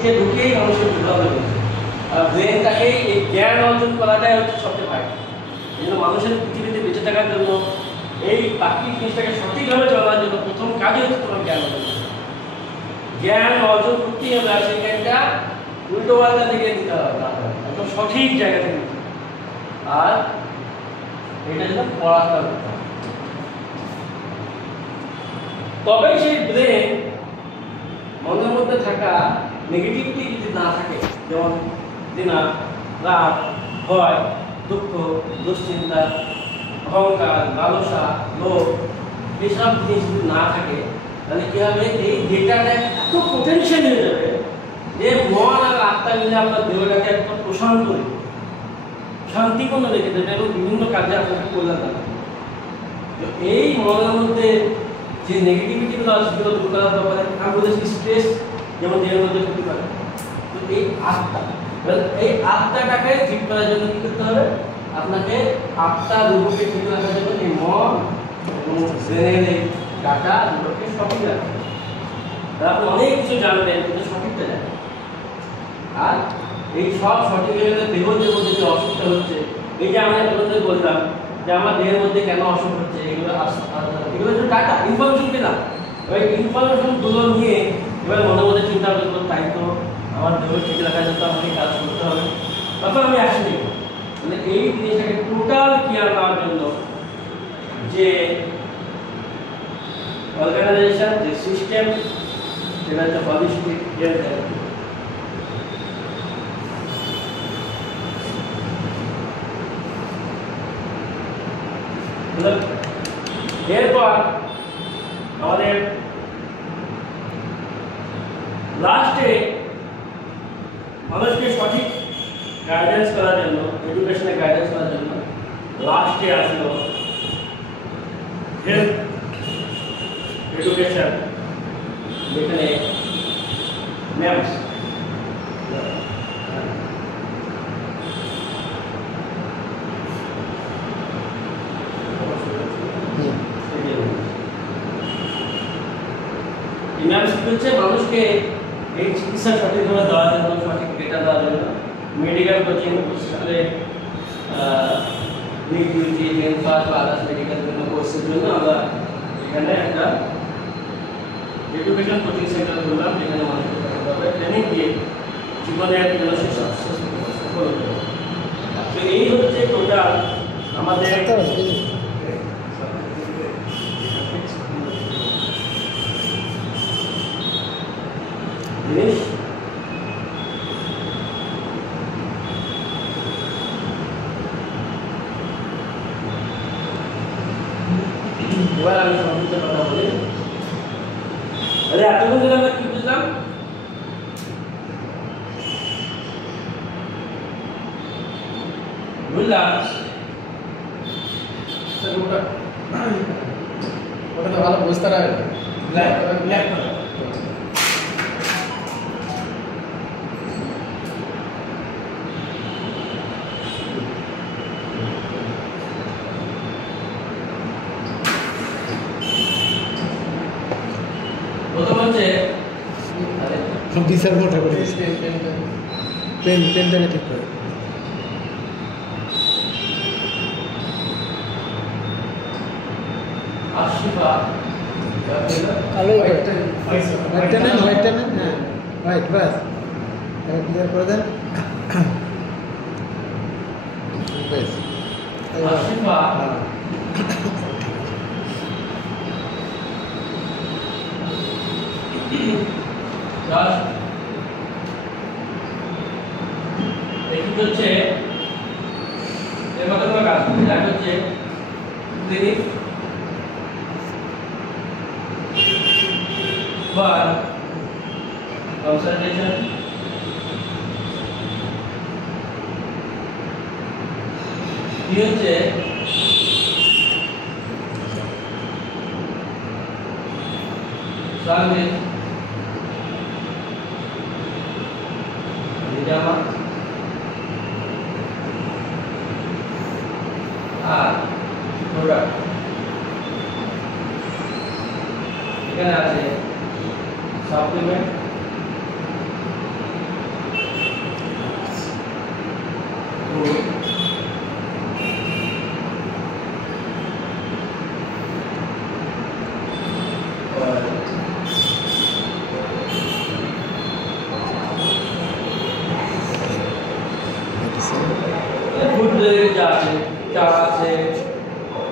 ঢুকে ঢুকেই মানুষের বিভাজন হচ্ছে। আর ব্রেনটাকে এই জ্ঞান অর্জন করাটাই হচ্ছে সবচেয়ে ভাই। এই জন্য মানুষের পৃথিবীতে বেঁচে থাকার জন্য এই বাকি জিনিসটাকে সঠিকভাবে চলার জন্য প্রথম কাজই হচ্ছে তোমার জ্ঞান অর্জন। জ্ঞান অর্জন করতেই হবে, আর সেই জ্ঞানটা উল্টো পাল্টা থেকে দিতে হবে, একদম সঠিক জায়গা থেকে দিতে হবে। আর এটা যেন পড়াশোনা করতে হবে, তবে সেই ব্রেন মনের মধ্যে থাকা নেগেটিভিটি যদি না থাকে, যেমন ঘৃণা, রাগ, ভয়, দুঃখ, দুশ্চিন্তা, অহংকার, লালসা, লোভ, এসব জিনিস যদি না থাকে, তাহলে কি হবে, এই ডেটাটা এত পোটেনশিয়াল হয়ে যাবে যে মন আর আত্মা মিলে আপনার দেহটাকে একদম প্রশান্ত শান্তিপূর্ণ রেখে দেবে এবং বিভিন্ন কাজে আপনাকে কল্যাণ দেবে। তো এই মনের মধ্যে যে নেগেটিভিটিগুলো আছে সেগুলো দূর করার ব্যাপারে আমি বলেছি স্ট্রেস যেমন দেহের মধ্যে ক্ষতি করে। তো এই আত্মাটাকে ঠিক করার জন্য কি করতে হবে, আপনাকে আত্মার রূপকে ঠিক রাখার জন্য এই মন এবং ব্রেনের এই ডাটা দুটোকে সঠিক রাখতে হবে। আপনি অনেক কিছু জানবেন কিন্তু সঠিকটা জানেন, আর এই সব সঠিক হয়ে গেলে দেহের মধ্যে যে অসুখটা হচ্ছে, এই যে আমরা আপনাদের বললাম যে আমার দেহের মধ্যে কেন অসুখ হচ্ছে, এগুলো হচ্ছে ডাটা, ইনফরমেশন পেলাম। ওই ইনফরমেশনগুলো নিয়ে এবার মনে মধ্যে চিন্তা করবো, তাই তো আমার দেহ ঠিক রাখার জন্য আমাকে কাজ করতে হবে, তখন আমি অ্যাকশন নিব। মানে এই জিনিসটাকে টোটাল কেয়ার নেওয়ার জন্য যে অর্গানাইজেশন, যে সিস্টেম, সেটা হচ্ছে হলিস্টিক হেলথ থেরাপি। এরপর আমাদের লাস্টে মানুষকে সঠিক গাইডেন্স করার জন্য, এডুকেশনে গাইডেন্স করার জন্য লাস্টে আসলো হেলথ এডুকেশন, যেখানে ম্যাপস হচ্ছে মানুষকে এই চিকিৎসা সঠিকভাবে দেওয়ার জন্য, সঠিক ডেটা দেওয়ার জন্য মেডিকেল কোচিং, বিশেষ নিট ডিউটি, টেনপাস বা আদার্স মেডিকেল জন্য কোর্সের জন্য আমরা এখানে একটা এডুকেশন কোচিং সেন্টার করলাম, যেখানে মানুষকে সঠিকভাবে ট্রেনিং দিয়ে জীবনে একটা সফল হতে হবে। তো এই হচ্ছে টোটাল আমাদের জিনিস। এবার আমি সংক্ষিপ্ত কথা বলি। এতক্ষণ ধরে আমরা কি বুঝলাম, বুঝলাম ওটা তো ভালো বুঝতে পারবে। বিচার মোটা করে পেনটাকে ঠিক করে কালো হোয়াইটটা নেন, হ্যাঁ হোয়াইট, বাস ক্লিয়ার করে দেন। বেশ হচ্ছে এর মধ্যে কোনো কাজ এটা হচ্ছে ক্লিনিক বা কনসালটেশন, কি হচ্ছে সার্ভিস, নিজামা আর প্রোডাক্ট। এখানে আছে সাপ্লিমেন্ট,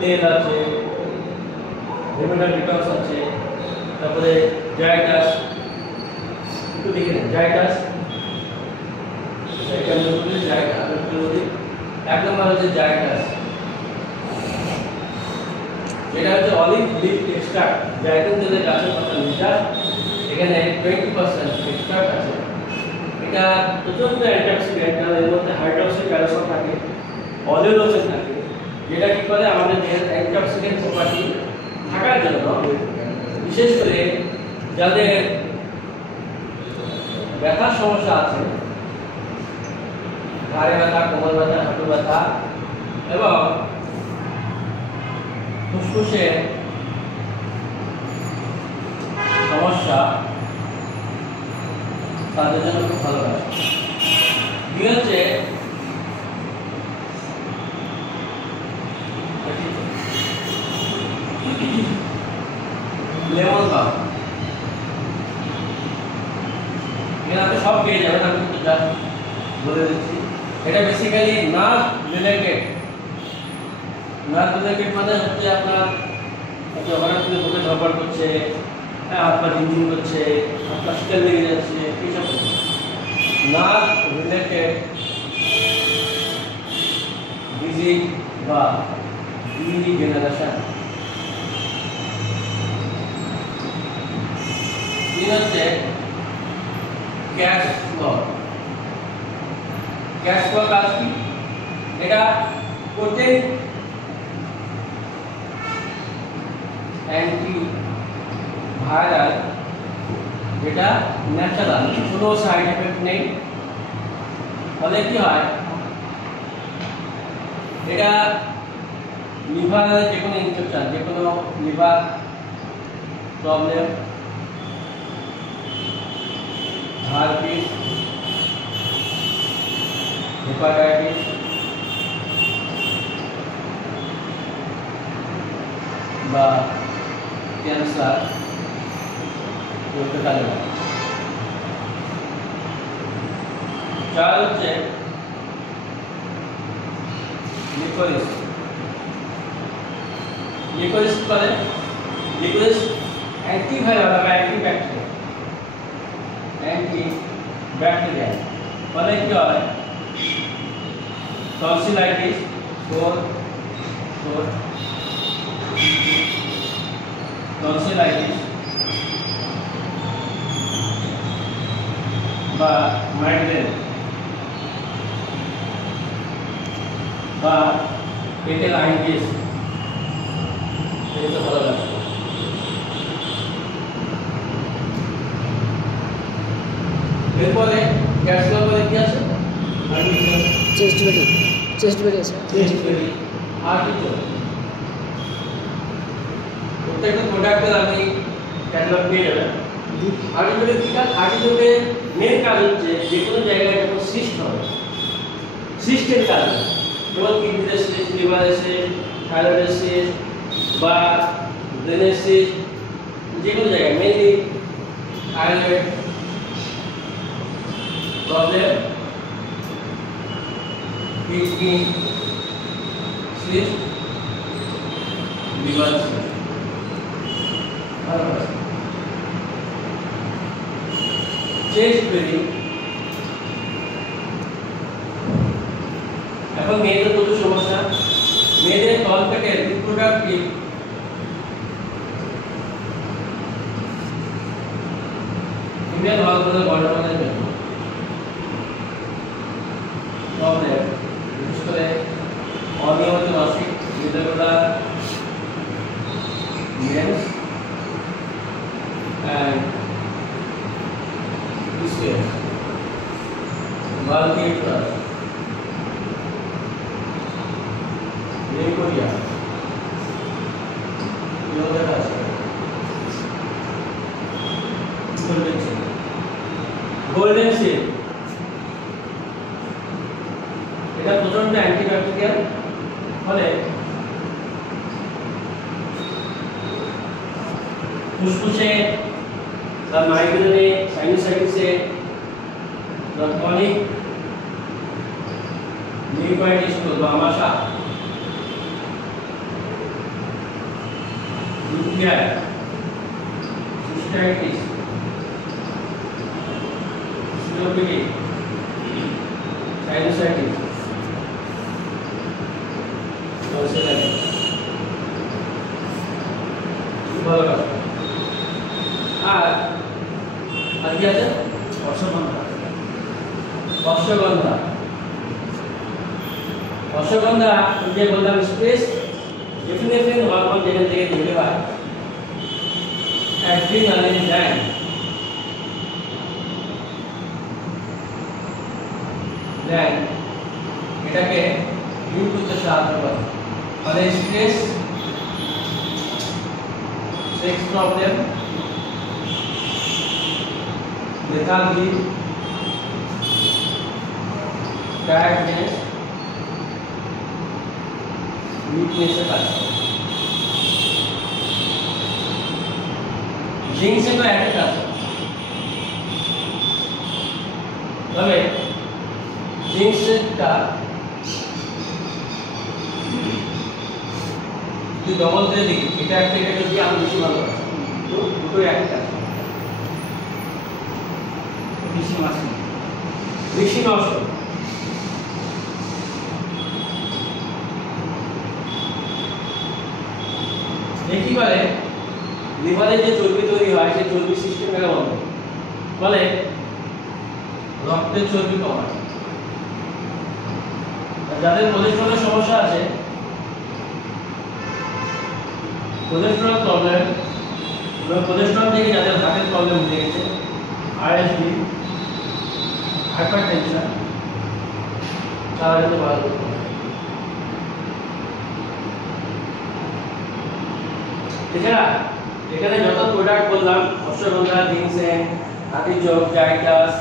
তেল আছে, রেমেডাল ডিটক্স আছে, তারপরে জাইটাস, একটু দেখে নেন জাইটাস, এক নম্বর হচ্ছে জাইটাস, এটা হচ্ছে অলিভ লিফ এক্সট্রাক্ট, জাইতুন তেলের গাছের পাতা নির্যাস, এখানে 20% এক্সট্রাক্ট আছে। এটা প্রচন্ড অ্যান্টিঅক্সিডেন্ট, কারণ এর মধ্যে হাইড্রোক্সি প্যারাসল থাকে, অলিওলোসেন থাকে, যেটা কি করে আমাদের দেহের অ্যান্টিঅক্সিডেন্ট প্রপার্টি থাকার জন্য, বিশেষ করে যাদের ব্যথার সমস্যা আছে, ঘাড়ে ব্যথা, কোমর ব্যথা, হাঁটু ব্যথা এবং ফুসফুসে সমস্যা, তাদের জন্য খুব ভালো কাজ। দুই হচ্ছে লেমন বাম, এখানে আপনি সব পেয়ে যাবেন, আমি কিন্তু জাস্ট বলে দিচ্ছি। এটা basically nerve related, nerve related মানে হচ্ছে আপনার হঠাৎ করে বুকে ধরপড় করছে, হাত পা ঝিনঝিন করছে, আপনার শীতল লেগে যাচ্ছে, এইসব নার্ভ রিলেটেড ডিজিজ বা ডিজেনারেশন। তিন হচ্ছে ক্যাশ ফ্লো। ক্যাশ ফ্লো কাজ কি? এটা প্রোটিন অ্যান্টি ভাইরাল, যেটা ন্যাচারাল, কোনো সাইড এফেক্ট নেই। ফলে কি হয়, এটা লিভারের যে কোনো ইনফেকশন, যে কোনো লিভার প্রবলেম, হার্পিস, হেপাটাইটিস বা ক্যান্সার করতে পারে না। চার হচ্ছে লিকোরিস। লিকোরিস করে, লিকোরিস অ্যান্টিভাইরাল বা অ্যান্টিব্যাকটেরিয়াল। ফলে কি হয়, টনসিলাইটিস, টনসিলাইটিস বা মাইগ্রেন বা পেটের আইটিস, এটা ভালো লাগে। এরপরে গ্যাস পরে কি আছে? চেস্ট বেরি, চেস্ট বেরি আছে, চেস্ট বেরি। আর কিছু প্রত্যেকটা প্রোডাক্টের আমি ক্যাটালগ পেয়ে যাবেন। আর্টিফিশিয়াল কি কাজ? আর্টিফিশিয়ালের মেন কাজ হচ্ছে যে কোনো জায়গায় যখন সিস্ট হবে, সিস্টের কাজ, যেমন কিডনিতে সিস্ট, লিভারে সিস্ট, থাইরয়েডে সিস্ট বা ব্রেনের সিস্ট, যে কোনো জায়গায়, mainly thyroid problem, kidney cyst, liver cyst. Chest বেরি, এখন মেয়েদের প্রচুর সমস্যা, মেয়েদের তল পেটে রিপ্রোডাক্টিভ ফিমেল হরমোনাল গন্ডগোলের জন্য প্রবলেম, বিশেষ করে অনিয়মিত মাসিক, irregular mens and PCOS, bulky uterus, Leukorrhea, golden seal, এটা প্রচন্ড অ্যান্টিব্যাকটেরিয়াল। ফলে ফুসফুসে বা মাইগ্রেনে, সাইনোসাইটিসে, ক্রনিক নিউরোপাইটিস বা আমাশা ফিভার, সিস্টাইটিস, সিলোপিডি, সাইনোসাইটিস, টনসিলাইটিস। ভালো কথা। আর কি আছে? অশ্বগন্ধা। অশ্বগন্ধা। অশ্বগন্ধা যে বললাম স্পেস এফিনেফ্রিন হরমোন যেখান থেকে তৈরি হয়, অ্যাড্রিনালিন গ্ল্যান্ড, এটাকে ডিউ করতে সাহায্য করে। মানে stress, sex problem, lethargy, tiredness, উইকনেসের কাজ করে। জিংসেরও একই কাজ করে। তবে জিংসেরটা যদি ডবল দিয়ে দিই, এটা একটা এটা যদি আরো বেশি ভালো হয়। তো দুটোই একই কাজ করে। বেশি নষ্ট। একইবারে লিভারে যে চর্বি তৈরি হয় সেই চর্বি সিস্টেমটাকে বন্ধ বলে রক্তের চর্বি কমায়। যাদের কোলেস্টেরলের সমস্যা আছে, কোলেস্টেরল প্রবলেম এবং কোলেস্টেরল থেকে যাদের হার্টের প্রবলেম হয়ে গেছে, আরএসডি, হাইপারটেনশন, তারা কিন্তু ভালো করতে পারে। এছাড়া এখানে যত প্রোডাক্ট বললাম, অশ্বগন্ধা, জিনসেন, আর্টিচোক, জাইকাস,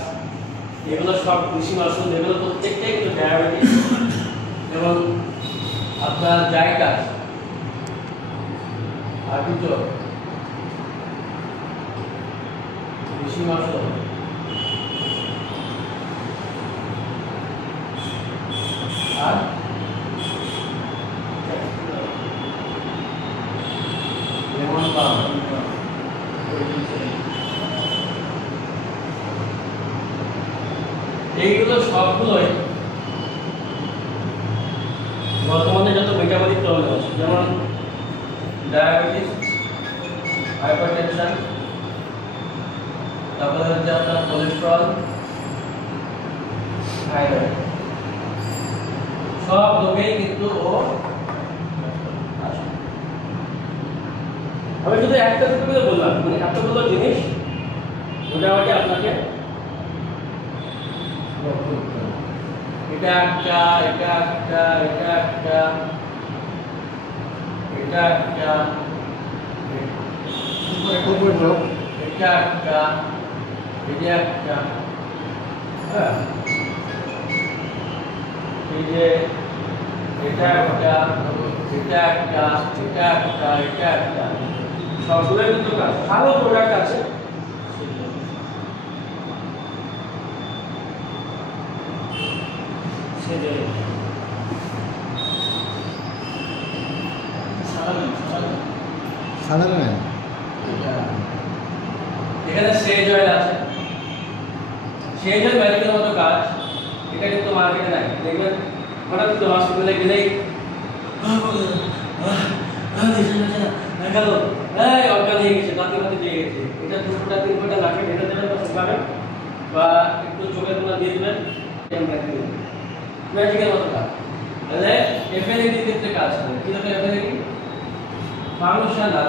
এগুলো সব কৃষি ওষুধ, এগুলো প্রত্যেকটাই কিন্তু ডায়াবেটিস। এবং আপনার জাইকাস, আর্টিচোক, কৃষি ওষুধ, আর লেমন বাম, এইগুলো সবগুলোই বর্তমানে যত মেটাবলিক প্রবলেম আছে, যেমন ডায়াবেটিস, হাইপারটেনশন, তারপরে হচ্ছে আপনার কোলেস্টেরল, থাইরয়েড, সব রোগেই কিন্তু ও আছে। আমি শুধু একটা দুটো করে বললাম, মানে এতগুলো জিনিস মোটামুটি আপনাকে এটা একটা, এটা একটা, এটা একটা, এটা একটা, এটা একটা, এটা একটা, হ্যাঁ, এই যে এটা একটা, এটা একটা, এটা একটা, এটা একটা, সবগুলো কিন্তু ভালো প্রোডাক্ট আছে। সাধারণ এখানে সেজ অয়েল আছে, সেজ অয়েল মেডিকেল মতো কাজ, এটা কিন্তু মার্কেটে নাই। দেখবেন হঠাৎ করে হসপিটালে গেলেই অজ্ঞান হয়ে গেছে, দাঁতে মাতে দিয়ে গেছে, এটা 2 ফোঁটা 3 ফোঁটা নাকে ঢেলে দেবেন বা শুকাবেন, বা একটু চোখের কোনা দিয়ে দেবেন, ম্যাজিকের মতো কাজ। তাহলে এফএনএডি ক্ষেত্রে কাজ করে কি রকম? এফএনএডি ফাংশন আর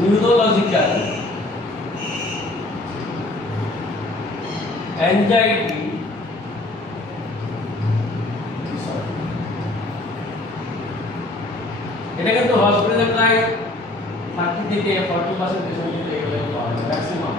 নিউরোলজিক্যাল, অ্যাংজাইটি, এটা কিন্তু হসপিটালে প্রায় 30 থেকে 40% পেশেন্ট কিন্তু এগুলো পাওয়া যায় ম্যাক্সিমাম।